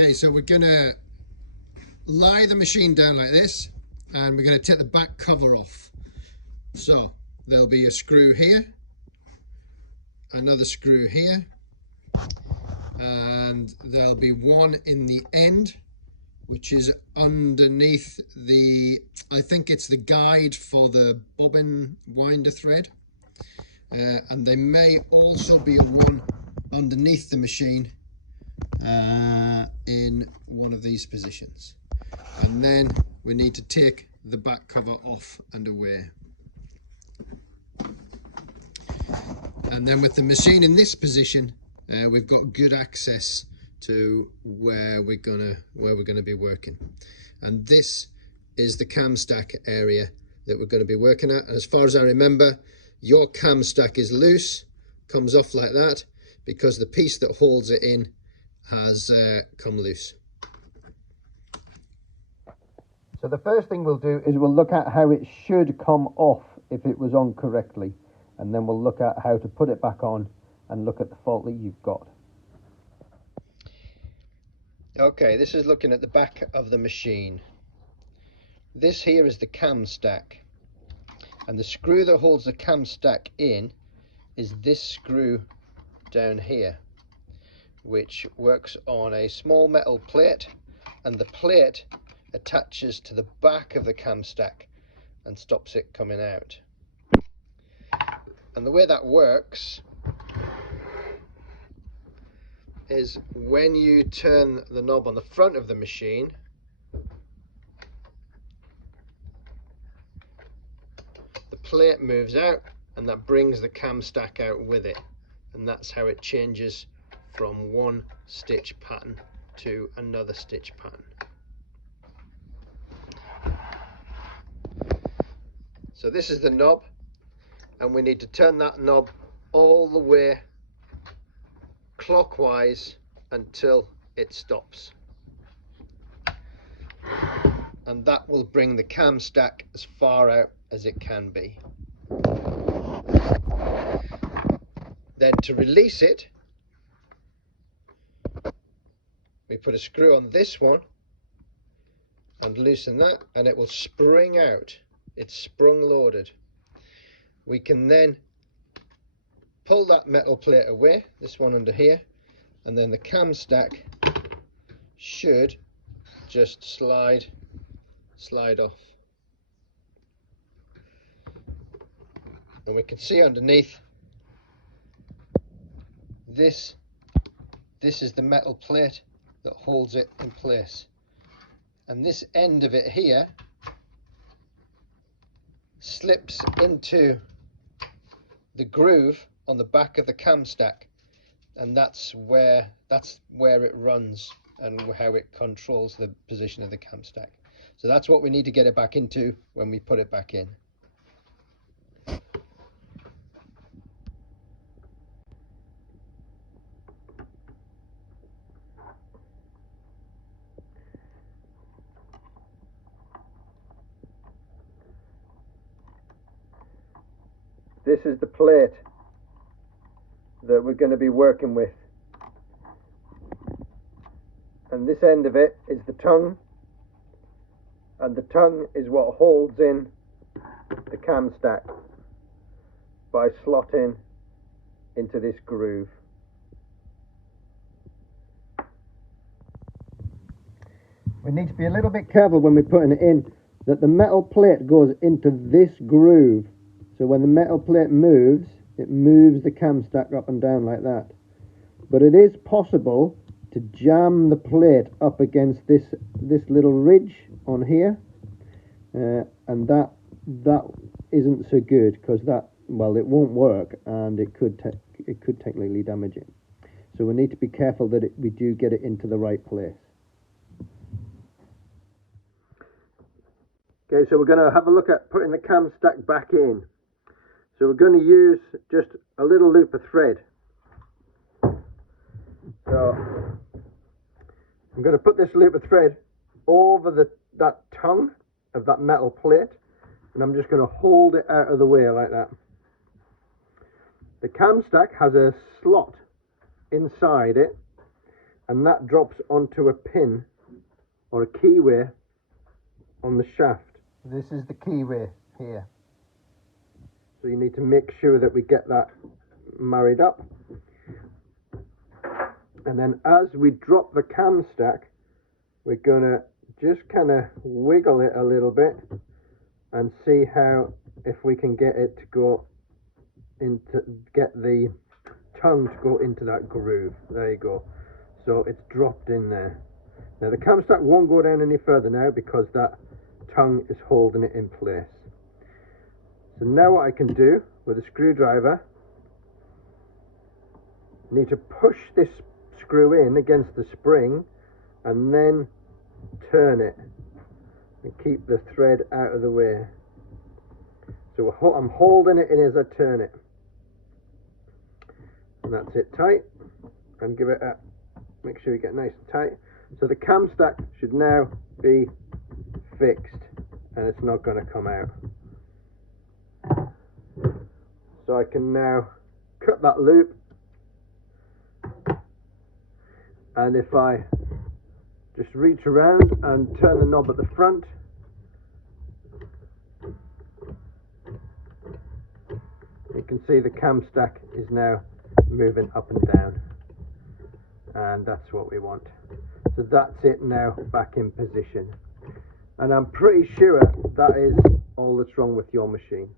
Okay, so we're gonna lie the machine down like this, and we're gonna take the back cover off. So there'll be a screw here, another screw here, and there'll be one in the end, which is underneath the, I think it's the guide for the bobbin winder thread. And there may also be one underneath the machine in one of these positions. And then we need to take the back cover off and away. And then with the machine in this position, we've got good access to where we're gonna be working. And this is the cam stack area that we're going to be working at. And as far as I remember, your cam stack is loose, comes off like that, because the piece that holds it in has come loose. So the first thing we'll do is we'll look at how it should come off if it was on correctly, and then we'll look at how to put it back on and look at the fault that you've got. Okay, this is looking at the back of the machine. This here is the cam stack, and the screw that holds the cam stack in is this screw down here, which works on a small metal plate, and the plate attaches to the back of the cam stack and stops it coming out. And the way that works is when you turn the knob on the front of the machine, the plate moves out and that brings the cam stack out with it, and that's how it changes from one stitch pattern to another stitch pattern. So this is the knob, and we need to turn that knob all the way clockwise until it stops, and that will bring the cam stack as far out as it can be. Then to release it, we put a screw on this one and loosen that, and it will spring out. It's sprung loaded. We can then pull that metal plate away, this one under here, and then the cam stack should just slide off. And we can see underneath, this is the metal plate that holds it in place, and this end of it here slips into the groove on the back of the cam stack, and that's where it runs and how it controls the position of the cam stack. So that's what we need to get it back into when we put it back in. This is the plate that we're going to be working with, and this end of it is the tongue, and the tongue is what holds in the cam stack by slotting into this groove. We need to be a little bit careful when we're putting it in that the metal plate goes into this groove. So when the metal plate moves, it moves the cam stack up and down like that. But it is possible to jam the plate up against this little ridge on here, and that isn't so good, because that, well, it won't work, and it could technically damage it. So we need to be careful that we do get it into the right place. Okay, so we're going to have a look at putting the cam stack back in. So we're going to use just a little loop of thread. So I'm going to put this loop of thread over that tongue of that metal plate, and I'm just going to hold it out of the way like that. The cam stack has a slot inside it, and that drops onto a pin or a keyway on the shaft. This is the keyway here. So you need to make sure that we get that married up. And then as we drop the cam stack, we're going to just kind of wiggle it a little bit and see how, if we can get it to go into, get the tongue to go into that groove. There you go. So it's dropped in there. Now the cam stack won't go down any further now because that tongue is holding it in place. So now what I can do with a screwdriver, I need to push this screw in against the spring and then turn it and keep the thread out of the way. So I'm holding it in as I turn it, and that's it tight, and give it a, make sure you get nice and tight. So the cam stack should now be fixed and it's not going to come out. So I can now cut that loop, and if I just reach around and turn the knob at the front, you can see the cam stack is now moving up and down, and that's what we want. So that's it now, back in position, and I'm pretty sure that is all that's wrong with your machine.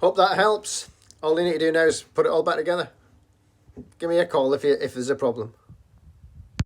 Hope that helps. All you need to do now is put it all back together. Give me a call if there's a problem.